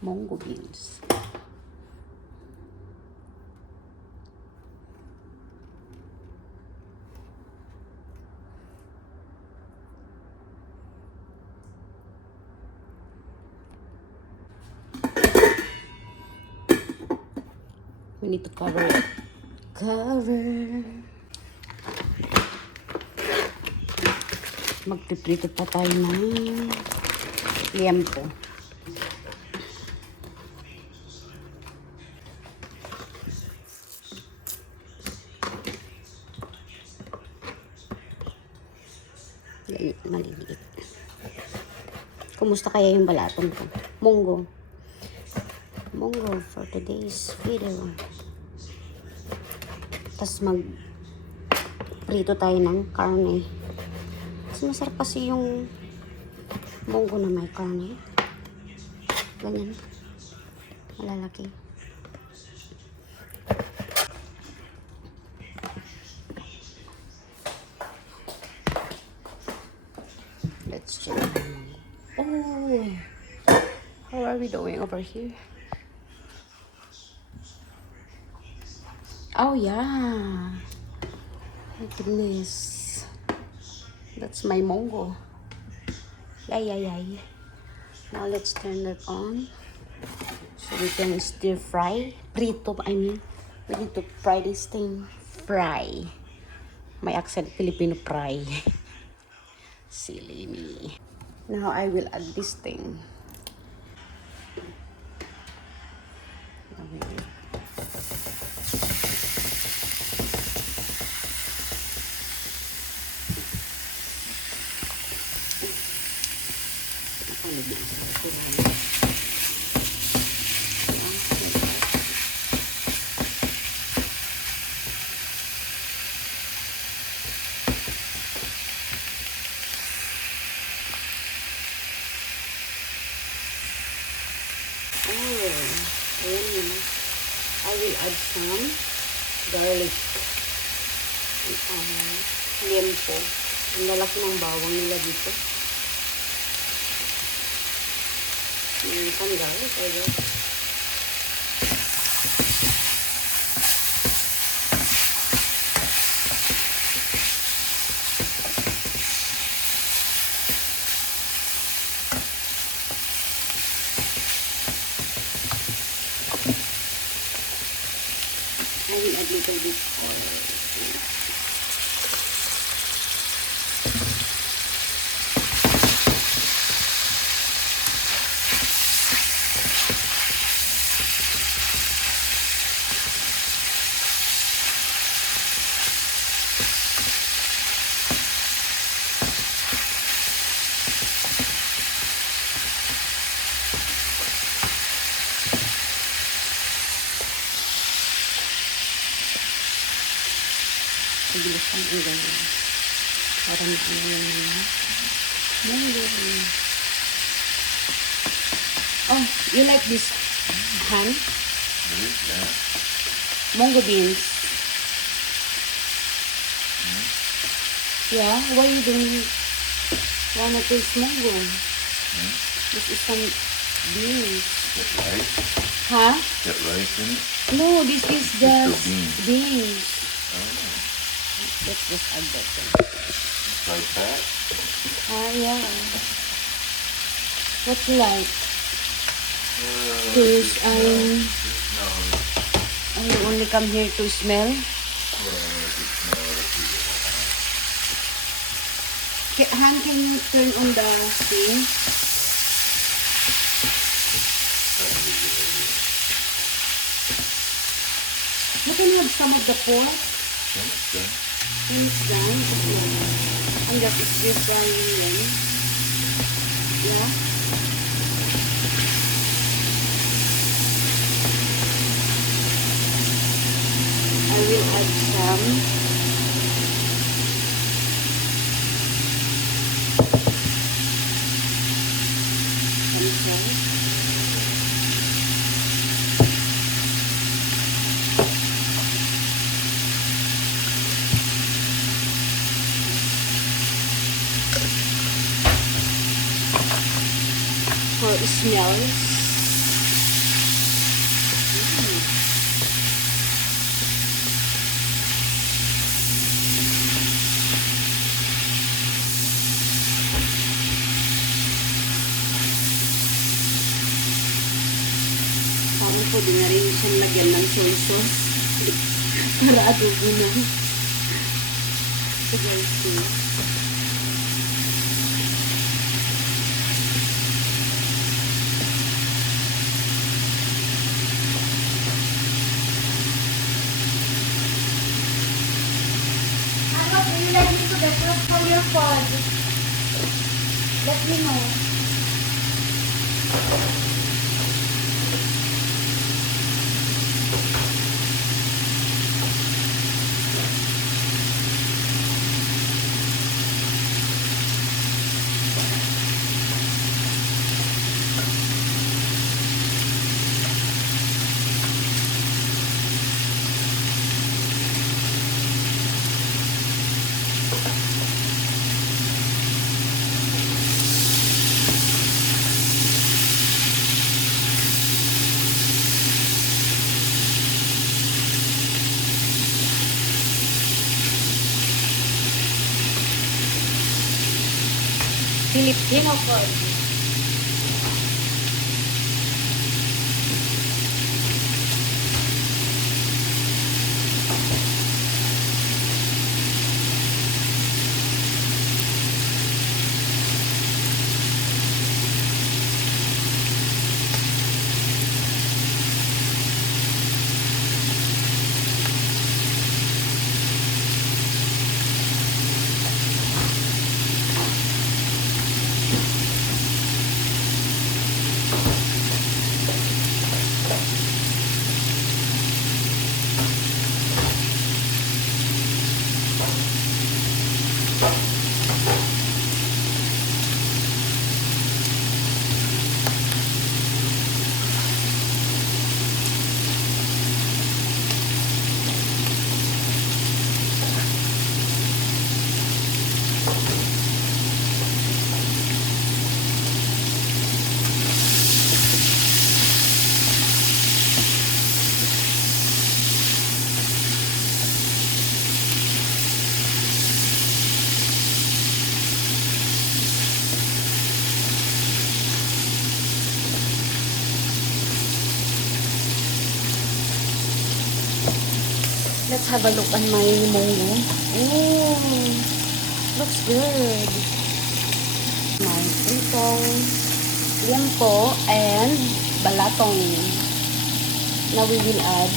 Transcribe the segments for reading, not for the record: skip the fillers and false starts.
Mungo beans. We need to cover it. Cover. Magpiprito pa tayo ng liempo. Maliliit. Kumusta kaya yung balatong ko? Munggo for today's video. Tapos prito tayo ng karne. Mas masarap kasi yung munggo na may karne. Ganyan. Malalaki. Let's check. Oh, how are we doing over here? Oh yeah. My goodness. That's my munggo. Yay. Now let's turn that on. So we can stir fry. Prito, I mean. We need to fry this thing. Fry. My accent, Filipino fry. Silly me. Now I will add this thing. I will add some garlic. Liempo. Ang lalaki ng bawang nila dito. Some garlic, I guess. I will add little bit oil. Bilis lang ang ganyan. Para maano yung munggo. Oh, you like this, Han? What is that? Mungo beans. Yeah, why you don't wanna taste mungo? This is some beans. That rice? Huh? That rice in it? No, this is just beans. beans. Oh. Let's just add that thing. Like that? Yeah. What you like? Because I only come here to smell. Han, can you turn on the thing? You can have some of the pork. When it's done, I'm just stir frying them. Yeah. I will add some. for smells. Parang pwede na rin siyang lagyan ng soy sauce. Para adobo na. So guys, Do you like me to decorate for your pod? Let me know. Filipino food. Let's have a look on my mungo. Ooh, looks good. My prito, liempo, and balatong. Now we will add.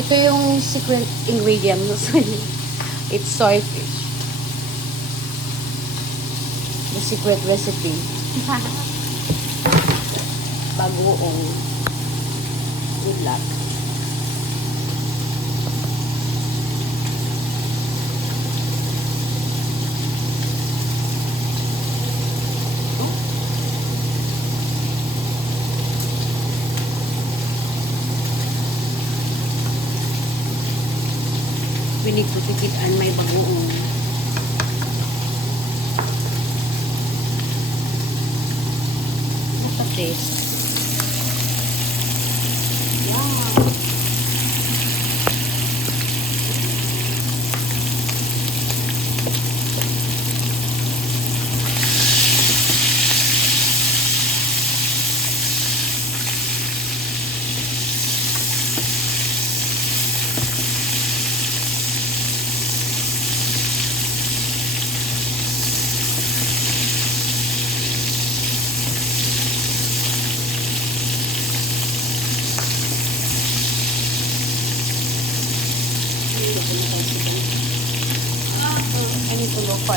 Ito yung secret ingredients. It's soy fish. The secret recipe. Bagoong. Good luck. We need to tikitan may bagoong. Look at this. Wow. I need to look for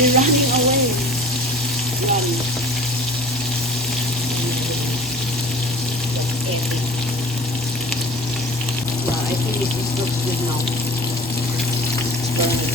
They're running away. Run. Yeah, I think this looks good now. It's burning.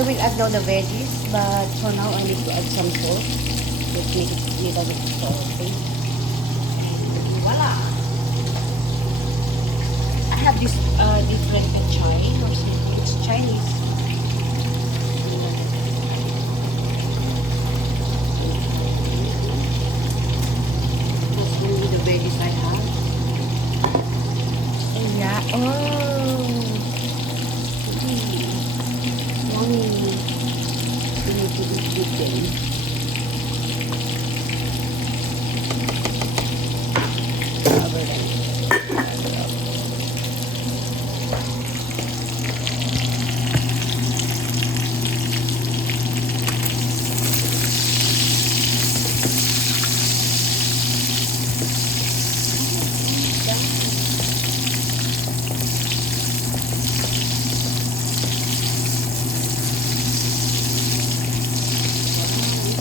I will add now the veggies, but for now I need to add some salt. Let's make it a little bit salty. And voila! I have this different chai or something. It's Chinese. That's only the veggies I have. Yeah. Oh. Yummy. We need to eat with them. Cover them.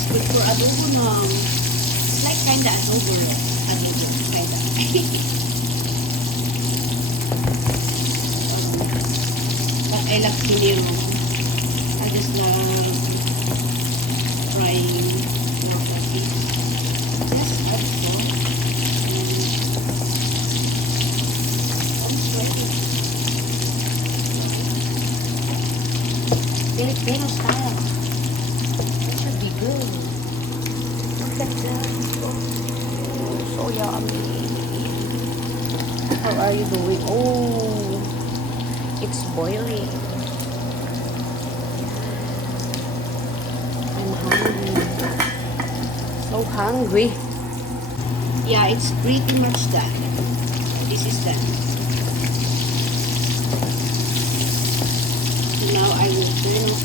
Good for adobo na. It's like kinda adobo. Adobo, kinda. But I love pinero. I just love frying local fish. Yes, also. I'm sweating. Filipino style. That should be good. Look at that. Oh, so yummy. How are you doing? Oh, it's boiling. I'm hungry. So hungry. Yeah, it's pretty much done. This is done. So now I will turn off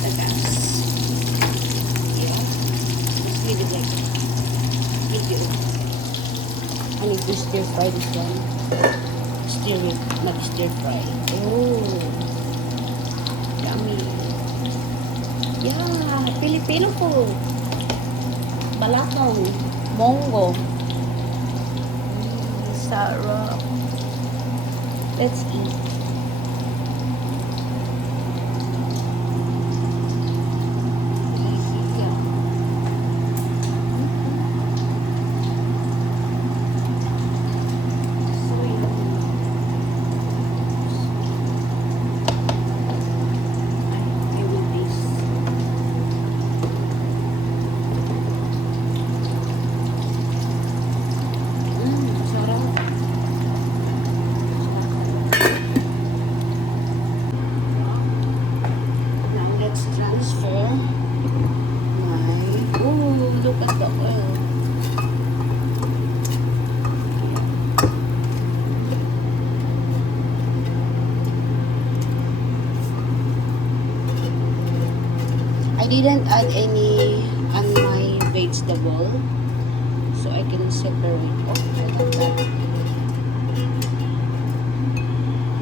the gas. Yeah. Just leave it like that. Medium. I need to stir fry this one. Stir it, not stir fry. Oh, yummy. Yeah, Filipino food. Balakong, Mongo. Sarap. Let's eat. I didn't add any on my vegetable, so I can separate. Oh, I love that.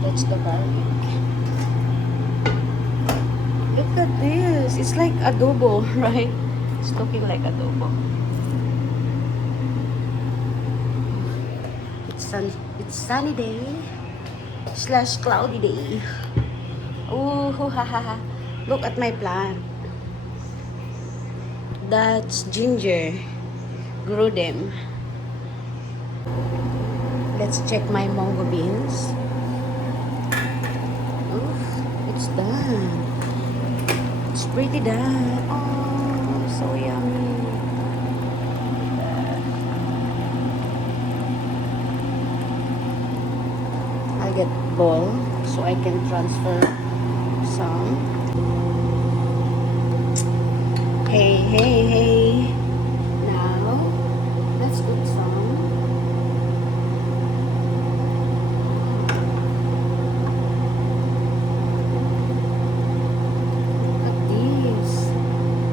That's the garlic. Look at this. It's like adobo, right? It's looking like adobo. It's sunny day slash cloudy day. Oh, ha ha ha. Look at my plant. That's ginger. Grew them. Let's check my mango beans. Oof, it's done. It's pretty done. Oh, so yummy. I'll get bowl so I can transfer some. Hey, hey, hey. Now, let's cook some. Look at this.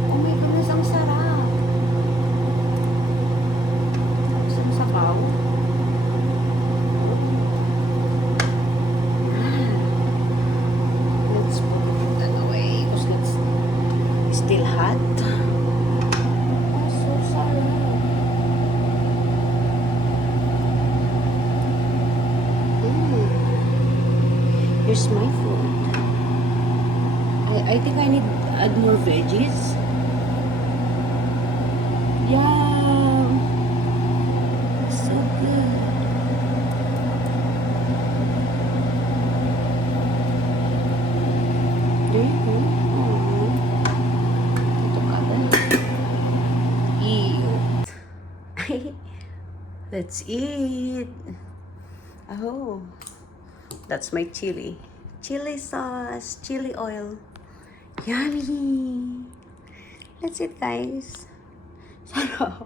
Oh my goodness, ang sarap. Isang sabaw. Let's put that away because it's still hot. Oh, so sarap. Here's my food. I think I need to add more veggies. Yeah. So good. There you go. Aww. Ito ka ba? Eat. Let's eat. Oh. That's my chili. Chili sauce. Chili oil. Yummy. That's it, guys. Sarap.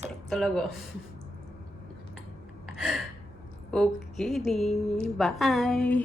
Sarap talaga. Okay, bye.